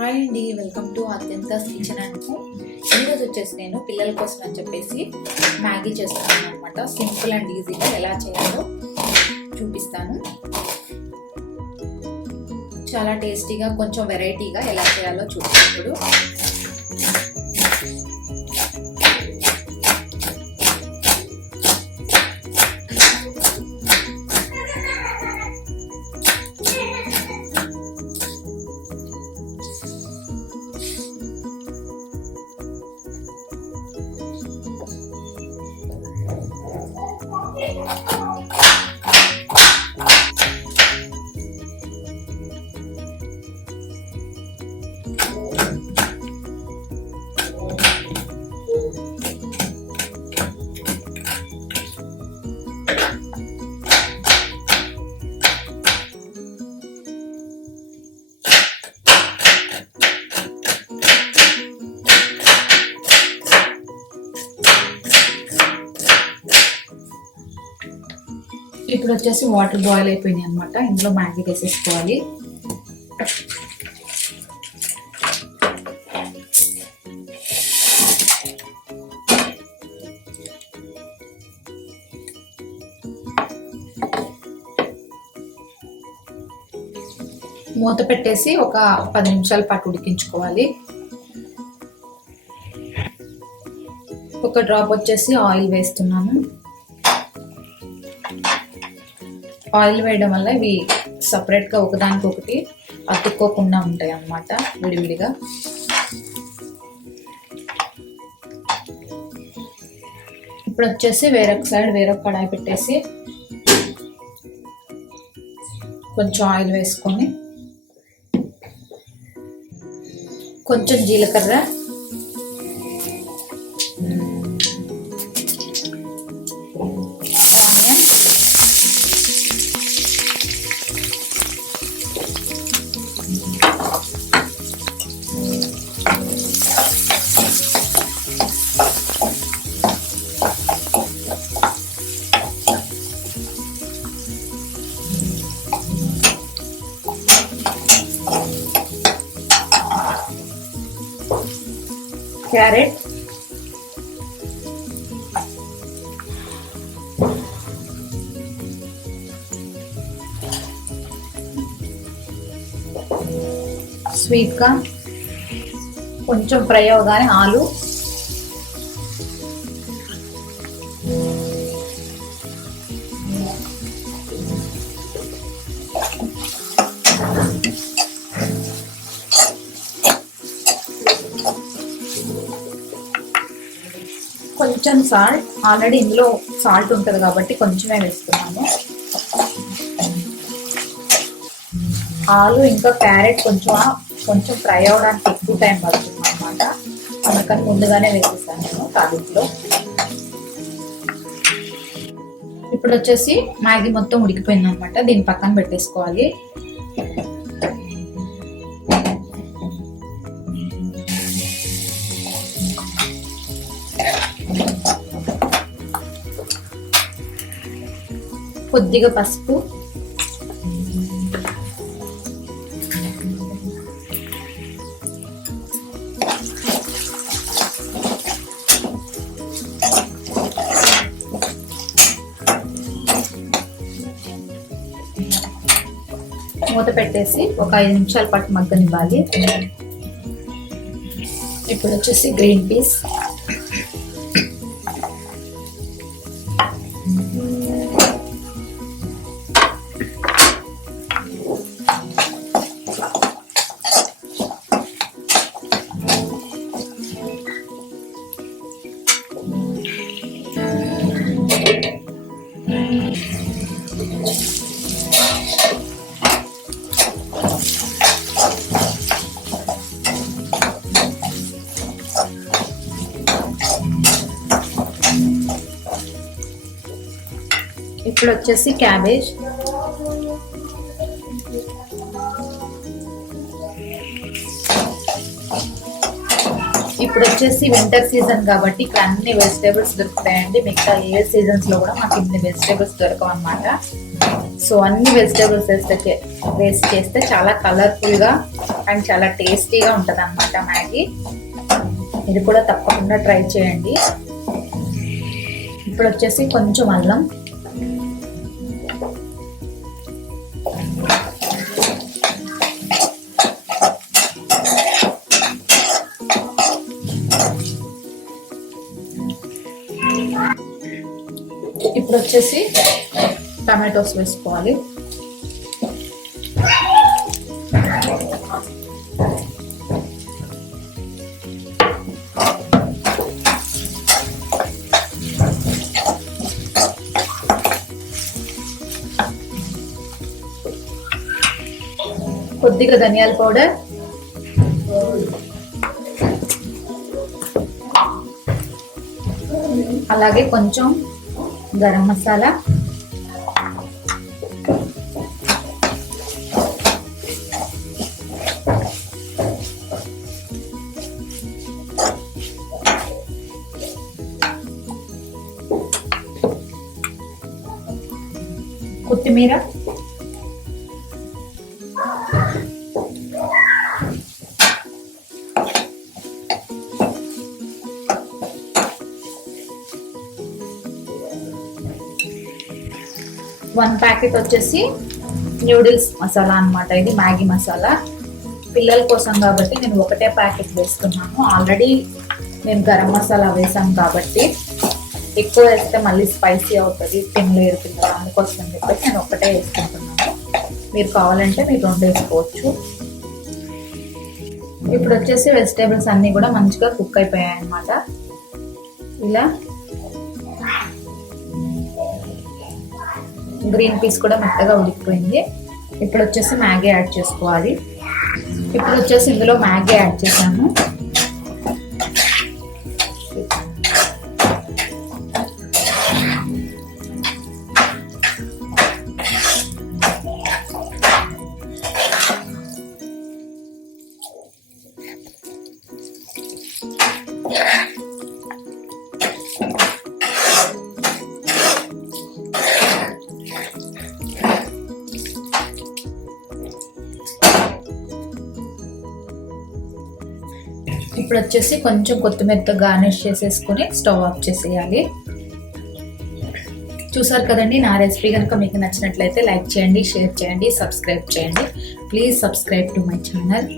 హాయ్ అండి, welcome to అత్యంతాస్ kitchen and home. ఈరోజు వచ్చేసి నేను పిల్లల కోసం అని చెప్పేసి మ్యాగీ చేస్తున్నాను అనమాట. సింపుల్ అండ్ ఈజీగా ఎలా చేయాలో చూపిస్తాను. చాలా టేస్టీగా, కొంచెం వెరైటీగా ఎలా చేయాలో చూపిస్తాను. ఇప్పుడు వచ్చేసి వాటర్ బాయిల్ అయిపోయినాయి అనమాట. ఇందులో మ్యాగీ వేసేసుకోవాలి. మూత పెట్టేసి ఒక 10 నిమిషాల పాటు ఉడికించుకోవాలి. ఒక డ్రాప్ వచ్చేసి ఆయిల్ వేస్తున్నాను. ఆయిల్ వేయడం వల్ల ఇవి సపరేట్గా ఒకదానికొకటి అతుక్కోకుండా ఉంటాయి అన్నమాట, విడివిడిగా. ఇప్పుడు వచ్చేసి వేరొక సైడ్ వేరొక కడాయి పెట్టేసి కొంచెం ఆయిల్ వేసుకొని కొంచెం జీలకర్ర, క్యారెట్, స్వీట్ కార్న్, కొంచెం ఫ్రై అవగానే ఆలు, కొంచెం సాల్ట్. ఆల్రెడీ ఇందులో సాల్ట్ ఉంటుంది కాబట్టి కొంచెమే వేస్తున్నాము. ఆలు ఇంకా క్యారెట్ కొంచెం ఫ్రై అవడానికి ఎక్కువ టైం పడుతుంది అనమాట. అందుకని ముందుగానే వేసేసాను నేను తాలింపులో. ఇప్పుడు వచ్చేసి మ్యాగీ మొత్తం ఉడికిపోయింది అనమాట. దీన్ని పక్కన పెట్టేసుకోవాలి. కొద్దిగా పసుపు, మూత పెట్టేసి ఒక 5 నిమిషాల పాటు మగ్గనివ్వాలి. ఇప్పుడు వచ్చేసి గ్రీన్ పీస్, ఇప్పుడు వచ్చేసి క్యాబేజ్, ఇప్పుడు వచ్చేసి వింటర్ సీజన్ కాబట్టి ఇక్కడ అన్ని వెజిటేబుల్స్ దొరుకుతాయండి. మిగతా ఏ సీజన్స్ లో కూడా మాకు ఇన్ని వెజిటేబుల్స్ దొరకవు అనమాట. సో అన్ని వెజిటేబుల్స్ వేస్ట్ చేస్తే చాలా కలర్ఫుల్ గా అండ్ చాలా టేస్టీగా ఉంటుంది అన్నమాట మ్యాగీ. ఇది కూడా తప్పకుండా ట్రై చేయండి. ఇప్పుడు వచ్చేసి కొంచెం అల్లం, ఇప్పుడు వచ్చేసి టమాటోస్ వేసుకోవాలి. కొద్దిగా ధనియాల పౌడర్, అలాగే కొంచెం గరం మసాలా, కొత్తిమీర, వన్ ప్యాకెట్ వచ్చేసి న్యూడిల్స్ మసాలా అన్నమాట. ఇది మ్యాగీ మసాలా. పిల్లల కోసం కాబట్టి నేను ఒకటే ప్యాకెట్ వేస్తున్నాను. ఆల్రెడీ నేను గరం మసాలా వేసాను కాబట్టి ఎక్కువ వేస్తే మళ్ళీ స్పైసీ అవుతుంది, తినలేరు పిల్లలు. అందుకోసం అని చెప్పేసి నేను ఒకటే వేసుకుంటున్నాను. మీరు కావాలంటే మీరు 2 వేసుకోవచ్చు. ఇప్పుడు వచ్చేసి వెజిటేబుల్స్ అన్నీ కూడా మంచిగా కుక్ అయిపోయాయి అన్నమాట. ఇలా గ్రీన్ పీస్ కూడా మెత్తగా ఉడికిపోయింది. ఇప్పుడు వచ్చేసి మ్యాగీ యాడ్ చేసుకోవాలి. ఇప్పుడు వచ్చేసి ఇందులో మ్యాగీ యాడ్ చేశాను. ఇప్పుడు వచ్చేసి కొంచెం కొత్తిమీరతో గార్నిష్ చేసేసుకుని స్టవ్ ఆఫ్ చేసేయాలి. చూసారు కదండి, నా రెసిపీ కనుక మీకు నచ్చినట్లయితే లైక్ చేయండి, షేర్ చేయండి, సబ్స్క్రైబ్ చేయండి. Please subscribe to my channel.